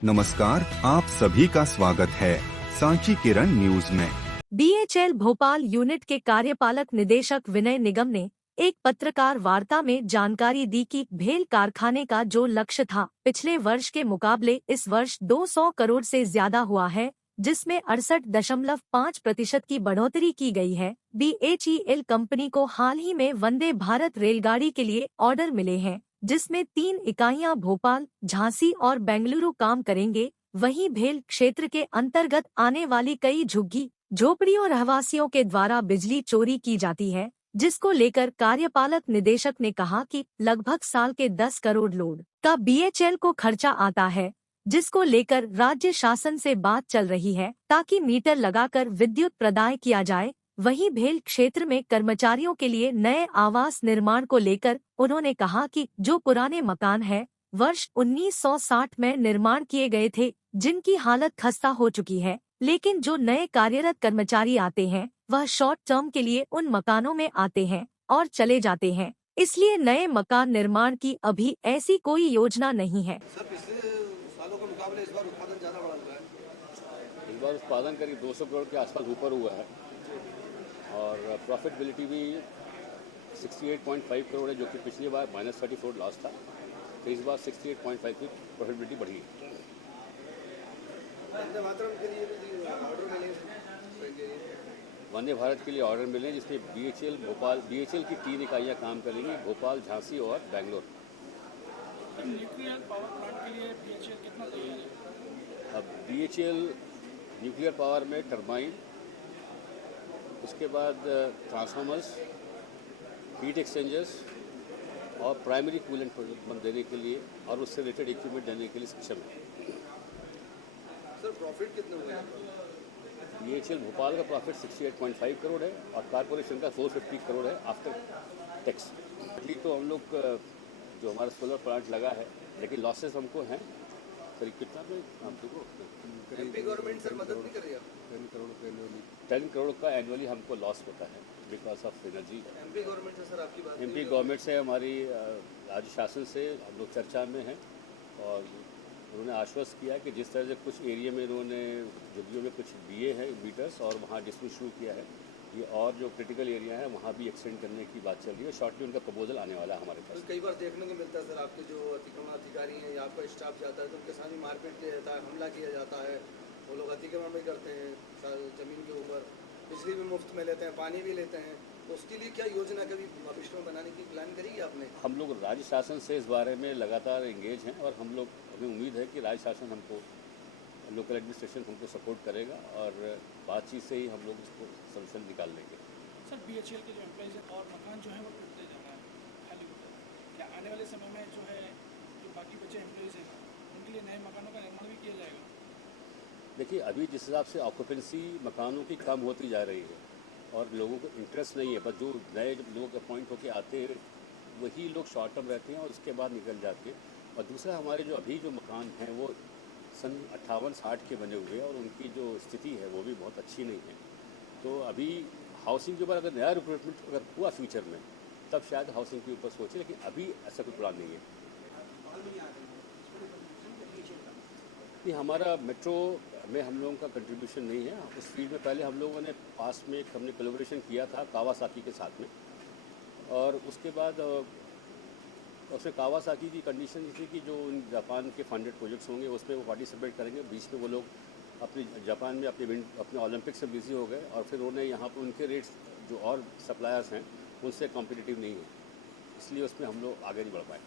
नमस्कार, आप सभी का स्वागत है सांची किरण न्यूज में। बीएचईएल भोपाल यूनिट के कार्यपालक निदेशक विनय निगम ने एक पत्रकार वार्ता में जानकारी दी कि भेल कारखाने का जो लक्ष्य था पिछले वर्ष के मुकाबले इस वर्ष 200 करोड़ से ज्यादा हुआ है, जिसमें 68.5% की बढ़ोतरी की गई है। बीएचईएल कंपनी को हाल ही में वंदे भारत रेलगाड़ी के लिए ऑर्डर मिले हैं, जिसमें 3 इकाइयां भोपाल, झांसी और बेंगलुरु काम करेंगे। वहीं भेल क्षेत्र के अंतर्गत आने वाली कई झुग्गी झोपड़ियों रहवासियों के द्वारा बिजली चोरी की जाती है, जिसको लेकर कार्यपालक निदेशक ने कहा कि लगभग साल के 10 करोड़ लोड का बीएचईएल को खर्चा आता है, जिसको लेकर राज्य शासन से बात चल रही है ताकि मीटर लगाकर विद्युत प्रदाय किया जाए। वहीं भेल क्षेत्र में कर्मचारियों के लिए नए आवास निर्माण को लेकर उन्होंने कहा कि जो पुराने मकान हैं, वर्ष 1960 में निर्माण किए गए थे, जिनकी हालत खस्ता हो चुकी है, लेकिन जो नए कार्यरत कर्मचारी आते हैं वह शॉर्ट टर्म के लिए उन मकानों में आते हैं और चले जाते हैं, इसलिए नए मकान निर्माण की अभी ऐसी कोई योजना नहीं है। सर, पिछले सालों के मुकाबले इस बार उत्पादन ज़्यादा बढ़ा हुआ है। इस बार उत्पादन करीब 200 करोड़ के आसपास ऊपर हुआ है और प्रॉफिटेबिलिटी भी 68.5 करोड़ है, जो कि पिछली बार -34 लॉस था। तो इस बार 68.5 की प्रॉफिटेबिलिटी बढ़ी है। वंदे भारत के लिए भी ऑर्डर मिले वंदे भारत के लिए ऑर्डर मिले, जिसमें बीएचईएल की 3 इकाइयाँ काम करेंगी, भोपाल, झांसी और बेंगलोर। न्यूक्लियर पावर प्लांट के लिए बीएचईएल कितना तैयार है? अब बीएचईएल न्यूक्लियर पावर में टरबाइन, उसके बाद ट्रांसफार्मर्स, हीट एक्सचेंजर्स और प्राइमरी कूलेंट देने के लिए और उससे रिलेटेड इक्विपमेंट देने के लिए सक्षम है। सर, प्रॉफिट कितने हुए? बीएचईएल भोपाल का प्रॉफिट 68.5 करोड़ है और कारपोरेशन का 450 करोड़ है आफ्टर टैक्स। तो हम लोग जो हमारा सोलर प्लांट लगा है, लेकिन लॉसेस हमको हैं करीब कितना में हमको एमपी गवर्नमेंट सर मदद नहीं कर रही है? 10 करोड़ का एनुअली हमको लॉस होता है because of energy. MP government से सर आपकी बात? एमपी गवर्नमेंट से हमारी राज्य शासन से हम लोग चर्चा में हैं और उन्होंने आश्वस्त किया कि जिस तरह से कुछ एरिया में इन्होंने झुग्गियों में कुछ दिए हैं मीटर्स और वहाँ डिस्ट्रीब्यूट शुरू किया है, ये और जो क्रिटिकल एरिया है वहाँ भी एक्सटेंड करने की बात चल रही है। शॉर्टली उनका प्रपोजल आने वाला है हमारे पास। तो कई बार देखने को मिलता है सर, आपके जो अतिक्रमण अधिकारी हैं या आपका स्टाफ जाता है तो उनके साथ भी मारपीट किया जाता है, हमला किया जाता है। वो लोग अतिक्रमण भी करते हैं ज़मीन के ऊपर, बिजली भी मुफ्त में लेते हैं, पानी भी लेते हैं। तो उसके लिए क्या योजना कभी भविष्य में बनाने की प्लान करेगी आपने? हम लोग राज्य शासन से इस बारे में लगातार एंगेज हैं और हम लोग हमें उम्मीद है कि राज्य शासन हमको, लोकल एडमिनिस्ट्रेशन हमको सपोर्ट करेगा और बातचीत से ही हम लोग इसको सॉल्यूशन निकाल लेंगे। सर, बीएचईएल के जो एम्प्लॉइज हैं और मकान जो है वो टूटते जा रहा है, खाली होता है, क्या आने वाले समय में जो है जो बाकी बचे एम्प्लॉइज हैं उनके लिए नए मकानों का निर्माण भी किया जाएगा? देखिए, अभी जिस हिसाब से ऑक्यूपेंसी मकानों की कम होती जा रही है और लोगों को इंटरेस्ट नहीं है, बस जो नए लोग अपॉइंट होकर आते हैं वही लोग शॉर्ट टर्म रहते हैं और उसके बाद निकल जाते हैं। और दूसरा, हमारे जो अभी जो मकान हैं वो सन 58-60 के बने हुए हैं और उनकी जो स्थिति है वो भी बहुत अच्छी नहीं है। तो अभी हाउसिंग के ऊपर अगर नया रिक्रूटमेंट अगर हुआ फ्यूचर में तब शायद हाउसिंग के ऊपर सोचे, लेकिन अभी ऐसा कोई प्लान नहीं है। नहीं, हमारा मेट्रो में हम लोगों का कंट्रीब्यूशन नहीं है। उस फील्ड में पहले हम लोगों ने पास में हमने कोलैबोरेशन किया था कावासाकी के साथ में, और उसके बाद उसमें कावासाकी की कंडीशन थी कि जो जापान के फंडेड प्रोजेक्ट्स होंगे उसमें वो पार्टिसिपेट करेंगे। बीच में वो लोग अपने जापान में अपने ओलंपिक से बिजी हो गए और फिर उन्होंने यहाँ पर उनके रेट्स जो और सप्लायर्स हैं उनसे कॉम्पिटिटिव नहीं है, इसलिए उसमें हम लोग आगे नहीं बढ़ पाए।